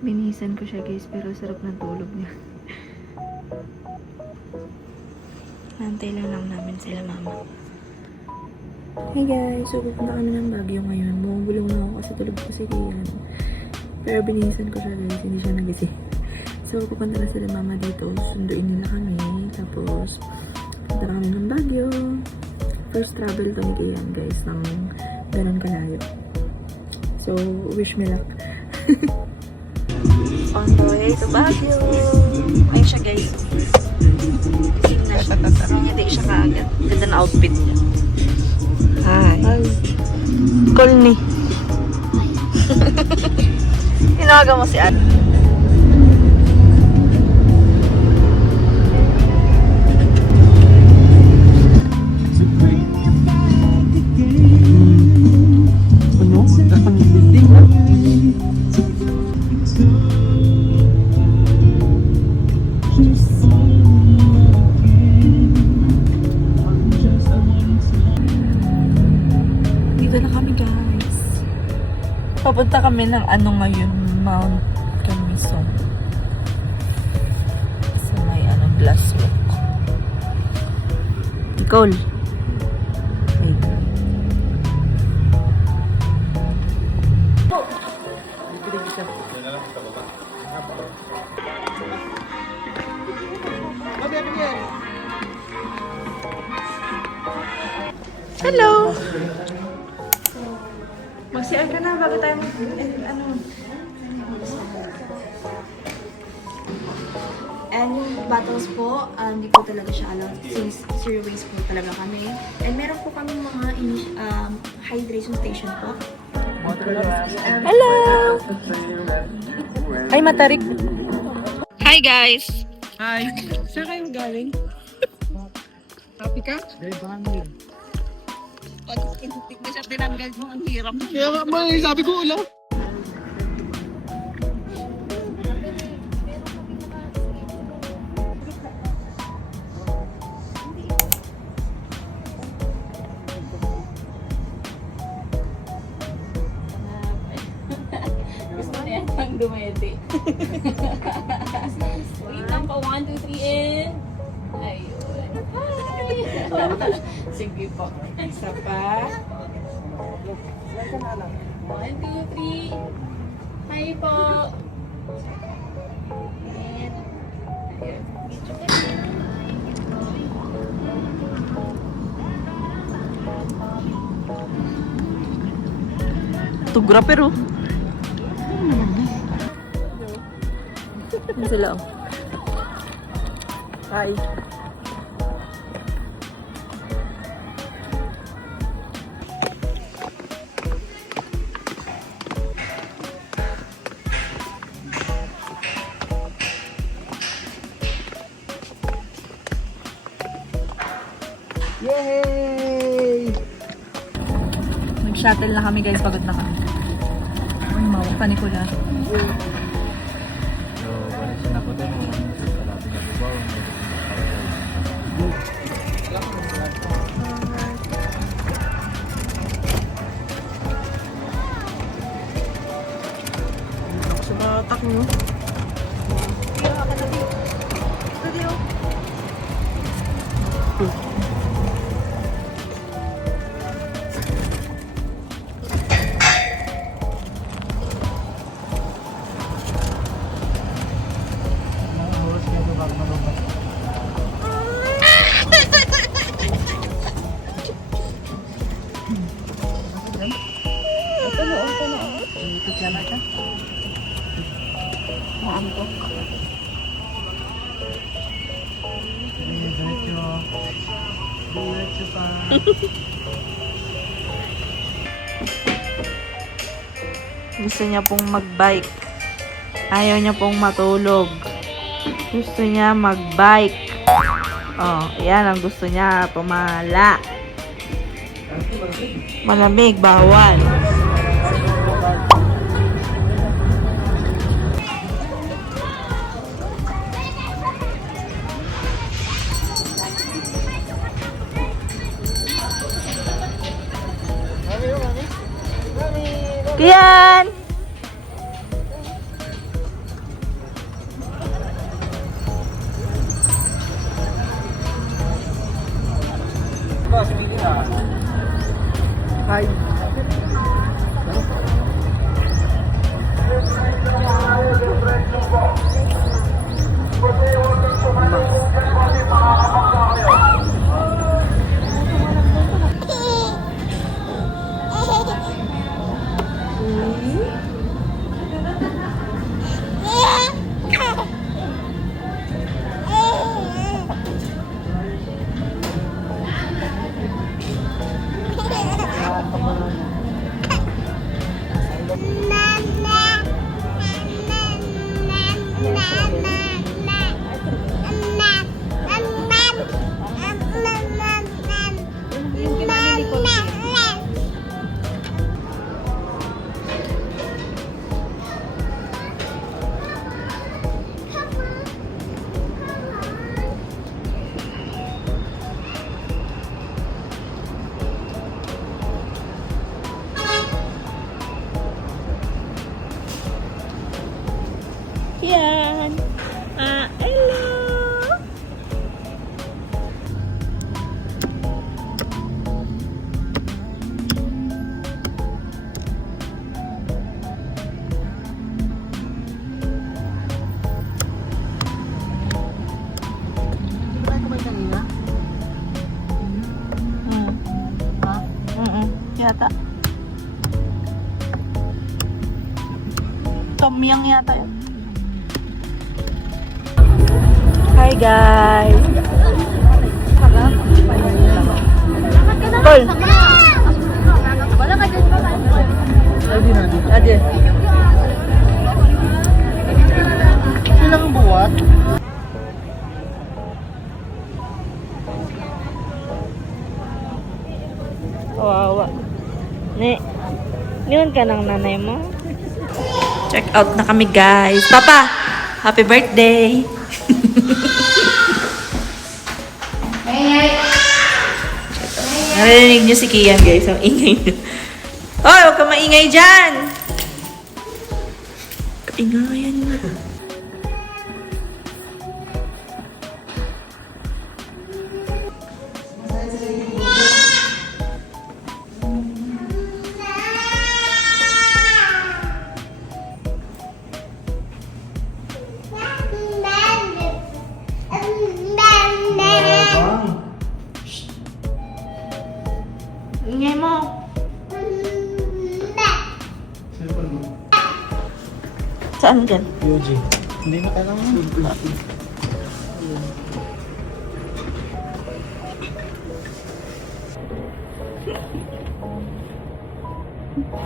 Binisan ko siya guys, pero sarap ng tulog niya. Nantay lang namin sila mama. Hey guys, so pupunta kami ng Baguio ngayon. Bumubulong na ako kasi tulog ko si Kian. Pero binisan ko siya guys, hindi siya nagising. So pupunta na sila mama dito, sunduin nila kami. Tapos punta na kami ng Baguio. First travel to ni Kian guys, ng ganun kalayo. So wish me luck. On the way to Baguio. Ayun siya guys. Gising na siya. Hindi siya kaagad. Ganda na outfit niya. Hi. Call ni. Tinawagan mo si Ad. Papunta kami ng ngayon, Mount Camisong. Sa may glass walk. Nicole. Wait. Hello! Mag-CR ka na bago tayo And yung bottles po, hindi po talaga siya allowed since zero waste po talaga kami. And meron po kami mga hydration station po. Hello! Ay, matarik. Hi guys! Hi! Saan kayo galing? Happy ka? Pag-intik na siya tinanggal mo, ang hirap. Kaya nga ba, sabi ko ulang. Gusto na yan pang dumete. Wait lang pa, 1, 2, 3 in. Ayun. Hi! Sige po. Isa pa. 1, 2, 3. Hi po. And, ayun. Medyo ka na. Tugra pero. Yan sila oh. Hi. Yay! Nag-shuttle na kami guys, pagod na kami. Uy, mawag pa ni Kula. Sa batak mo. Gusto niya pong mag-bike. Ayaw niya pong matulog. Gusto niya mag-bike. Oh, yan ang gusto niya. Tumala. Malamig, bawal. Kian! yata. Tom Yang yata yun. Hi guys! Tol! Adi. Ilang buwan? Kawawa. Niyon ka ng nanay mo? Check out na kami guys. Papa! Happy birthday! Narinig niyo si Kian guys. Ang ingay niyo. Hoy! Huwag ka maingay dyan! Kaingayan niyo. Ingay mo. Saan dyan? Yuji. Hindi na kailangan.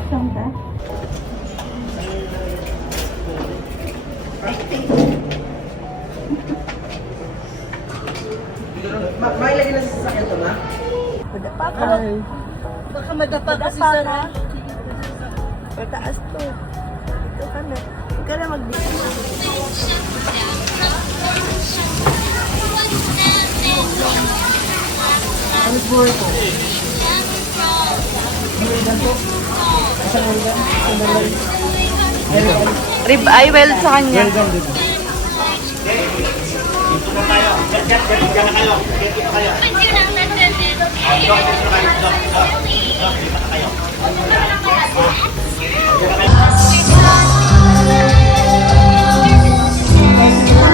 Saan ka? Mailagay na sa sasakyan to na? Ay. Baka madapa kasi sana. Pataas to. Ito ka na. Huwag ka na mag-video. Ano po ito? Rib eye well sa kanya.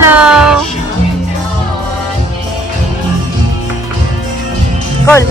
Hello. Call.